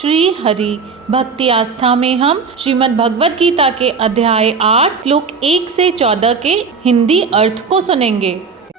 श्री हरि भक्ति आस्था में हम श्रीमद् भगवत गीता के अध्याय 8 श्लोक 1 से 14 के हिंदी अर्थ को सुनेंगे।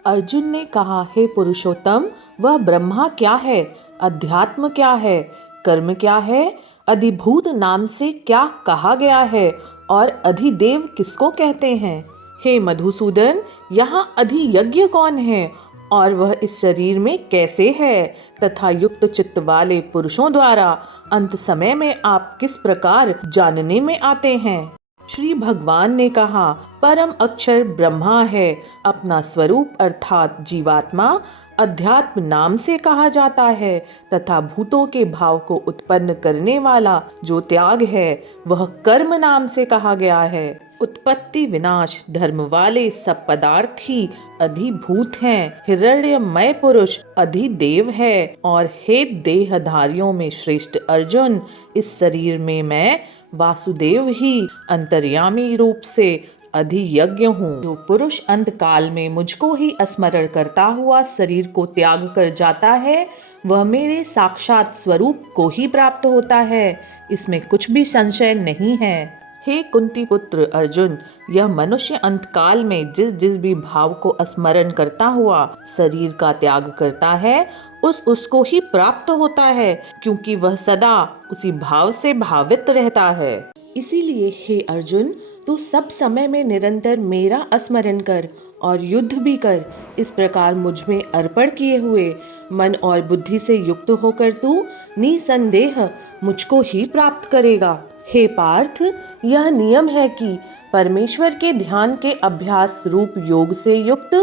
अर्जुन ने कहा, हे पुरुषोत्तम, वह ब्रह्मा क्या है, अध्यात्म क्या है, कर्म क्या है, अधिभूत नाम से क्या कहा गया है और अधिदेव किसको कहते हैं। हे मधुसूदन, यहाँ अधियज्ञ कौन है और वह इस शरीर में कैसे है तथा युक्त चित्त वाले पुरुषों द्वारा अंत समय में आप किस प्रकार जानने में आते हैं। श्री भगवान ने कहा, परम अक्षर ब्रह्मा है, अपना स्वरूप अर्थात जीवात्मा अध्यात्म नाम से कहा जाता है तथा भूतों के भाव को उत्पन्न करने वाला जो त्याग है वह कर्म नाम से कहा गया है। उत्पत्ति विनाश धर्म वाले सब पदार्थ ही अधिभूत हैं। हिरण्यमय पुरुष अधिदेव है और हे देहधारियों में श्रेष्ठ अर्जुन, इस शरीर में मैं वासुदेव ही अंतर्यामी रूप से अधियज्ञ हूँ। जो पुरुष अंत काल में मुझको ही स्मरण करता हुआ शरीर को त्याग कर जाता है वह मेरे साक्षात स्वरूप को ही प्राप्त होता है, इसमें कुछ भी संशय नहीं है। हे कुंती पुत्र अर्जुन, यह मनुष्य अंत काल में जिस जिस भी भाव को स्मरण करता हुआ शरीर का त्याग करता है उसको ही प्राप्त होता है, क्योंकि वह सदा उसी भाव से भावित रहता है। इसीलिए हे अर्जुन, तू सब समय में निरंतर मेरा स्मरण कर और युद्ध भी कर। इस प्रकार मुझ में अर्पण किए हुए मन और बुद्धि से युक्त होकर तू निसंदेह मुझको ही प्राप्त करेगा। हे पार्थ, यह नियम है कि परमेश्वर के ध्यान के अभ्यास रूप योग से युक्त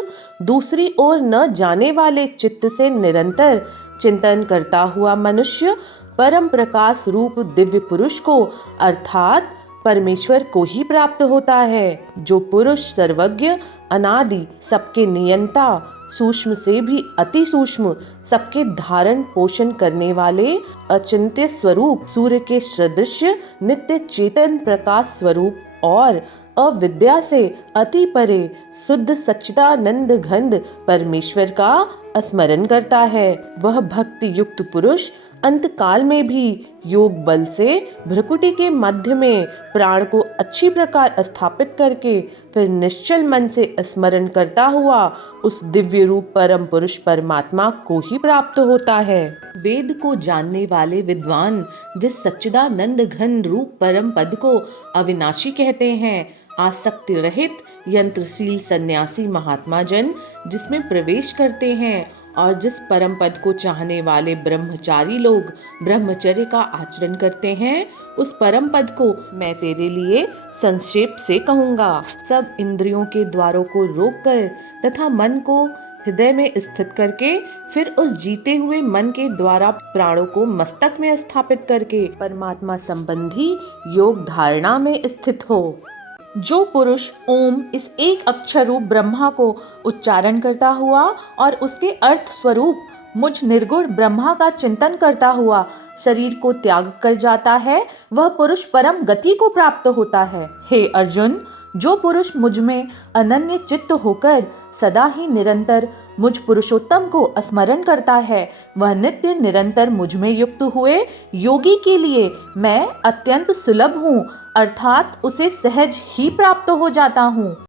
दूसरी ओर न जाने वाले चित्त से निरंतर चिंतन करता हुआ मनुष्य परम प्रकाश रूप दिव्य पुरुष को अर्थात परमेश्वर को ही प्राप्त होता है। जो पुरुष सर्वज्ञ अनादि सबके नियंता सूक्ष्म से भी अति सूक्ष्म सबके धारण पोषण करने वाले अचिंत्य स्वरूप सूर्य के सदृश नित्य चेतन प्रकाश स्वरूप और अविद्या से अति परे शुद्ध सच्चिदानंद घन परमेश्वर का स्मरण करता है, वह भक्ति युक्त पुरुष अंत काल में भी योग बल से भ्रुकुटी के मध्य में प्राण को अच्छी प्रकार स्थापित करके फिर निश्चल मन से स्मरण करता हुआ उस दिव्य रूप परम पुरुष परमात्मा को ही प्राप्त होता है। वेद को जानने वाले विद्वान जिस सच्चिदानंद घन रूप परम पद को अविनाशी कहते हैं, आसक्ति रहित यंत्रशील सन्यासी महात्मा जन जिसमें प्रवेश करते हैं और जिस परम पद को चाहने वाले ब्रह्मचारी लोग ब्रह्मचर्य का आचरण करते हैं, उस परम पद को मैं तेरे लिए संक्षेप से कहूँगा। सब इंद्रियों के द्वारों को रोककर तथा मन को हृदय में स्थित करके फिर उस जीते हुए मन के द्वारा प्राणों को मस्तक में स्थापित करके परमात्मा संबंधी योग धारणा में स्थित हो। जो पुरुष ओम इस एक अक्षर रूप ब्रह्मा को उच्चारण करता हुआ और उसके अर्थ स्वरूप मुझ निर्गुण ब्रह्मा का चिंतन करता हुआ शरीर को त्याग कर जाता है वह पुरुष परम गति को प्राप्त होता है। हे अर्जुन, जो पुरुष मुझ में अनन्य चित्त होकर सदा ही निरंतर मुझ पुरुषोत्तम को स्मरण करता है वह नित्य निरंतर मुझ में युक्त हुए योगी के लिए मैं अत्यंत सुलभ हूँ, अर्थात उसे सहज ही प्राप्त हो जाता हूँ।